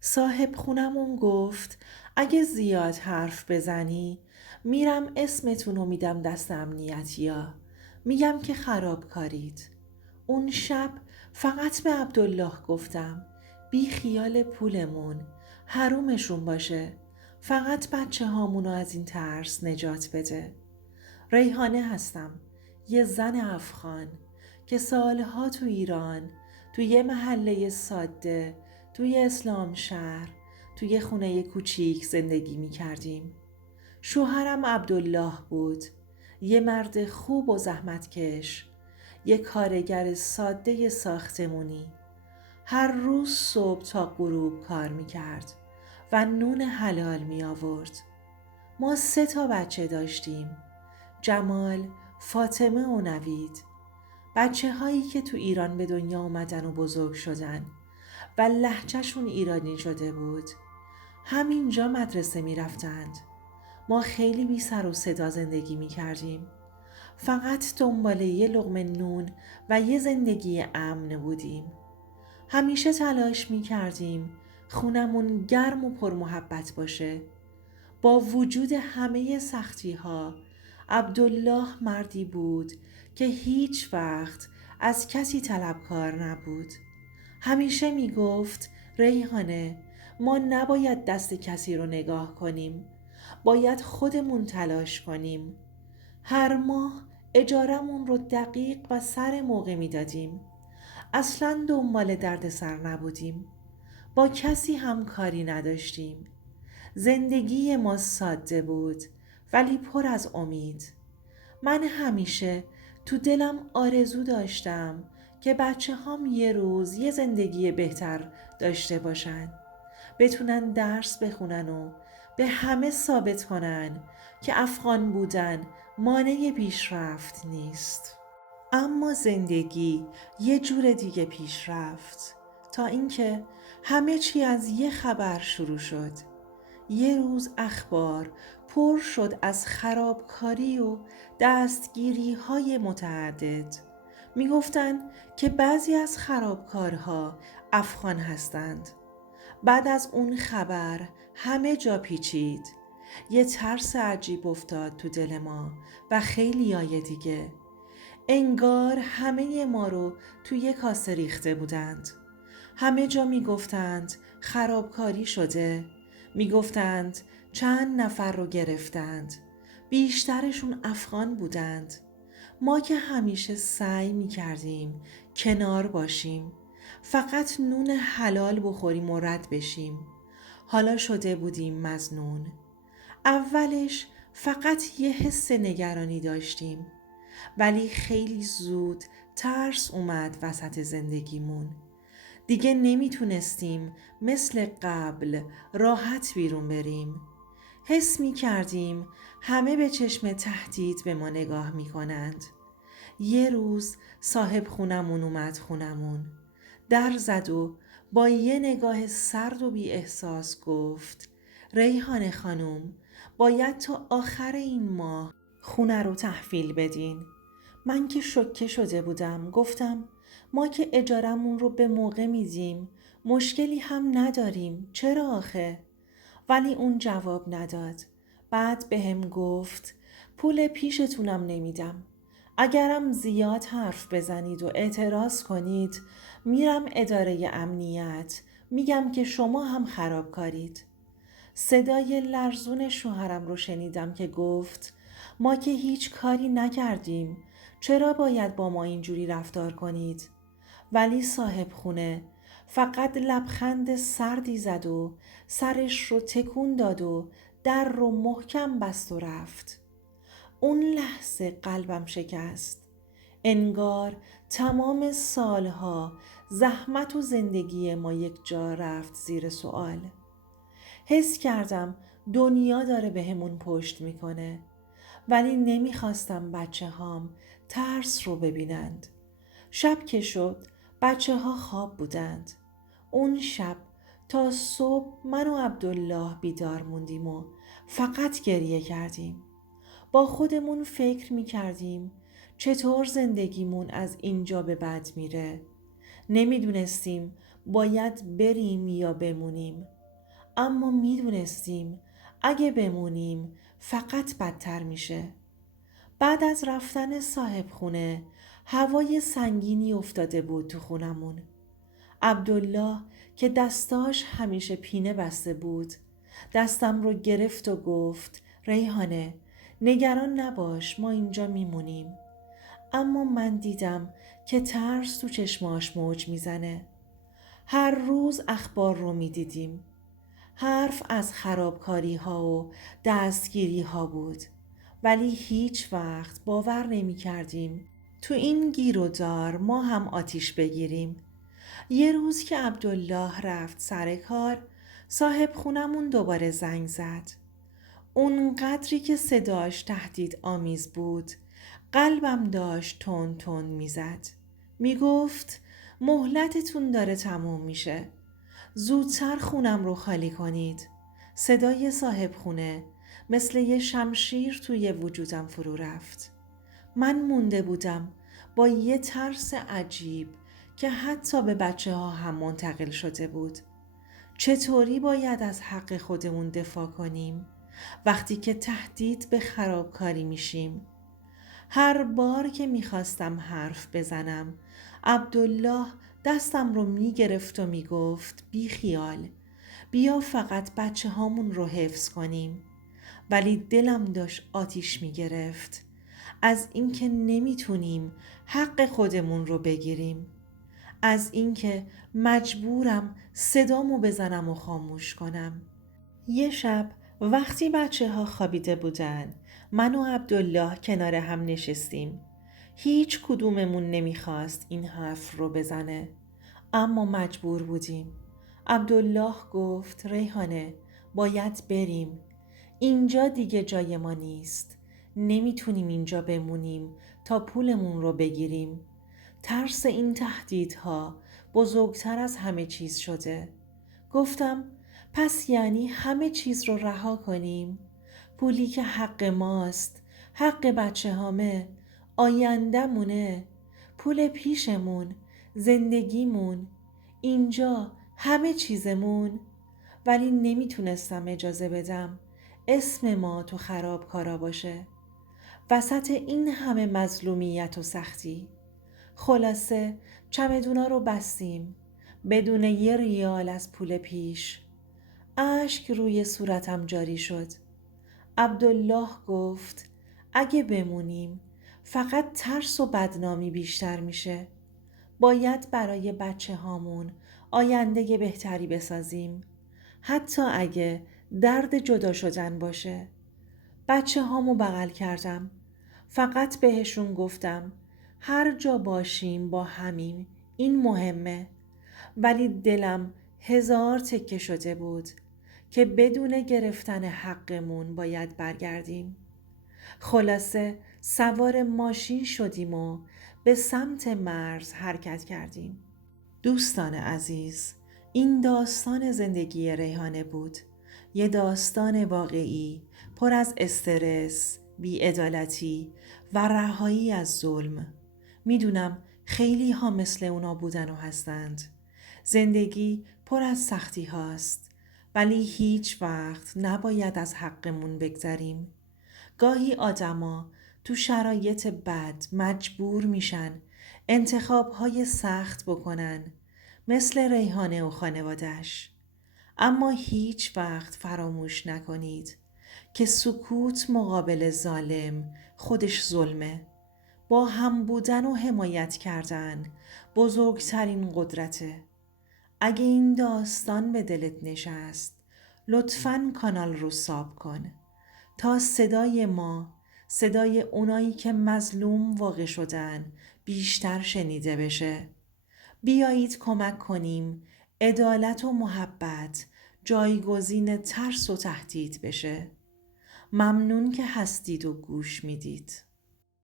صاحب خونمون گفت اگه زیاد حرف بزنی میرم اسمتون رو میدم دست امنیتیا، میگم که خرابکارید. اون شب فقط به عبدالله گفتم بی خیال پولمون، حرومشون باشه، فقط بچه هامونو از این ترس نجات بده. ریحانه هستم، یه زن افغان که سالها تو ایران تو یه محله ساده توی اسلام شهر توی خونه کوچیک زندگی می کردیم. شوهرم عبدالله بود، یه مرد خوب و زحمتکش، یه کارگر ساده ساختمونی. هر روز صبح تا غروب کار می کرد و نون حلال می آورد. ما 3 بچه داشتیم، جمال، فاطمه و نوید. بچه هایی که تو ایران به دنیا آمدن و بزرگ شدن و لهجهشون ایرانی شده بود. همینجا مدرسه می رفتند. ما خیلی بی سر و صدا زندگی می کردیم. فقط دنبال یه لقمه نون و یه زندگی امن بودیم. همیشه تلاش می کردیم خونمون گرم و پر محبت باشه. با وجود همه سختی ها، عبدالله مردی بود که هیچ وقت از کسی طلبکار نبود. همیشه می گفت ریحانه، ما نباید دست کسی رو نگاه کنیم، باید خودمون تلاش کنیم. هر ماه اجارمون رو دقیق و سر موقع می دادیم. اصلاً دنبال درد سر نبودیم. با کسی هم کاری نداشتیم. زندگی ما ساده بود ولی پر از امید. من همیشه تو دلم آرزو داشتم که بچه هام یه روز یه زندگی بهتر داشته باشن، بتونن درس بخونن و به همه ثابت کنن که افغان بودن مانع پیشرفت نیست. اما زندگی یه جور دیگه پیش رفت تا اینکه همه چی از یه خبر شروع شد. یه روز اخبار پر شد از خرابکاری و دستگیری های متعدد. می گفتن که بعضی از خرابکارها افغان هستند. بعد از اون خبر همه جا پیچید. یه ترس عجیب افتاد تو دل ما و خیلی های دیگه. انگار همه ما رو توی کاسه ریخته بودند. همه جا می گفتند خرابکاری شده، می گفتند چند نفر رو گرفتند، بیشترشون افغان بودند. ما که همیشه سعی می کردیم کنار باشیم، فقط نون حلال بخوریم و رد بشیم. حالا شده بودیم مظنون. اولش فقط یه حس نگرانی داشتیم، ولی خیلی زود ترس اومد وسط زندگیمون. دیگه نمیتونستیم مثل قبل راحت بیرون بریم. حس می کردیم همه به چشم تهدید به ما نگاه می کنند. یه روز صاحب خونمون اومد خونمون. در زد و با یه نگاه سرد و بی احساس گفت ریحانه خانم، باید تا آخر این ماه خونه رو تحویل بدین. من که شوکه شده بودم. گفتم ما که اجارمون رو به موقع میدیم، مشکلی هم نداریم، چرا آخه؟ ولی اون جواب نداد. بعد بهم گفت پول پیشتونم نمیدم. اگرم زیاد حرف بزنید و اعتراض کنید میرم اداره امنیت، میگم که شما هم خرابکارید. صدای لرزون شوهرم رو شنیدم که گفت ما که هیچ کاری نکردیم، چرا باید با ما اینجوری رفتار کنید؟ ولی صاحب خونه فقط لبخند سردی زد و سرش رو تکون داد و در رو محکم بست و رفت. اون لحظه قلبم شکست. انگار تمام سالها زحمت و زندگی ما یک جا رفت زیر سوال. حس کردم دنیا داره بهمون پشت میکنه، ولی نمیخواستم بچه هام ترس رو ببینند. شب که شد بچه ها خواب بودند. اون شب تا صبح من و عبدالله بیدار موندیم و فقط گریه کردیم. با خودمون فکر میکردیم چطور زندگیمون از اینجا به بعد میره. نمیدونستیم باید بریم یا بمونیم. اما میدونستیم اگه بمونیم فقط بدتر میشه. بعد از رفتن صاحب خونه هوای سنگینی افتاده بود تو خونمون. عبدالله که دستاش همیشه پینه بسته بود دستم رو گرفت و گفت ریحانه نگران نباش، ما اینجا میمونیم. اما من دیدم که ترس تو چشماش موج میزنه. هر روز اخبار رو میدیدیم. حرف از خرابکاری ها و دستگیری ها بود، ولی هیچ وقت باور نمی کردیم تو این گیر و دار ما هم آتیش بگیریم. یه روز که عبدالله رفت سر کار صاحب خونمون دوباره زنگ زد. اون قدری که صداش تهدید آمیز بود قلبم داشت تون تون میزد. میگفت مهلتتون داره تموم میشه، زودتر خونم رو خالی کنید. صدای صاحب خونه مثل یه شمشیر توی وجودم فرو رفت. من مونده بودم با یه ترس عجیب که حتی به بچه ها هم منتقل شده بود. چطوری باید از حق خودمون دفاع کنیم وقتی که تهدید به خرابکاری میشیم؟ هر بار که میخواستم حرف بزنم عبدالله دستم رو میگرفت و میگفت بی خیال، بیا فقط بچه هامون رو حفظ کنیم. ولی دلم داشت آتیش میگرفت از اینکه نمیتونیم حق خودمون رو بگیریم، از اینکه مجبورم صدامو بزنم و خاموش کنم. یه شب وقتی بچه ها خوابیده بودن من و عبدالله کنار هم نشستیم. هیچ کدوممون نمیخواست این حرف رو بزنه، اما مجبور بودیم. عبدالله گفت ریحانه باید بریم، اینجا دیگه جای ما نیست، نمیتونیم اینجا بمونیم تا پولمون رو بگیریم. ترس این تهدیدها بزرگتر از همه چیز شده. گفتم پس یعنی همه چیز رو رها کنیم؟ پولی که حق ماست، حق بچه هامه، آینده‌مونه، پول پیشمون، زندگیمون، اینجا همه چیزمون. ولی نمیتونستم اجازه بدم اسم ما تو خرابکارا باشه وسط این همه مظلومیت و سختی. خلاصه چمدونا رو بستیم بدون یه ریال از پول پیش. اشک روی صورتم جاری شد. عبدالله گفت اگه بمونیم فقط ترس و بدنامی بیشتر میشه. باید برای بچه هامون آینده بهتری بسازیم، حتی اگه درد جدا شدن باشه. بچه هامو بغل کردم. فقط بهشون گفتم هر جا باشیم با همیم، این مهمه. ولی دلم هزار تکه شده بود که بدون گرفتن حقمون باید برگردیم. خلاصه سوار ماشین شدیم و به سمت مرز حرکت کردیم. دوستان عزیز، این داستان زندگی ریحانه بود. یه داستان واقعی پر از استرس، بی‌عدالتی و رهایی از ظلم. میدونم خیلی ها مثل اونا بودن و هستند. زندگی پر از سختی هاست، ولی هیچ وقت نباید از حقمون بگذریم. گاهی آدما تو شرایط بد مجبور میشن انتخاب‌های سخت بکنن، مثل ریحانه و خانوادش. اما هیچ وقت فراموش نکنید که سکوت مقابل ظالم خودش ظلمه. با هم بودن و حمایت کردن بزرگترین قدرته. اگه این داستان به دلت نشست لطفاً کانال رو ساب کن تا صدای ما، صدای اونایی که مظلوم واقع شدن بیشتر شنیده بشه. بیایید کمک کنیم عدالت و محبت جایگزین ترس و تهدید بشه. ممنون که هستید و گوش میدید.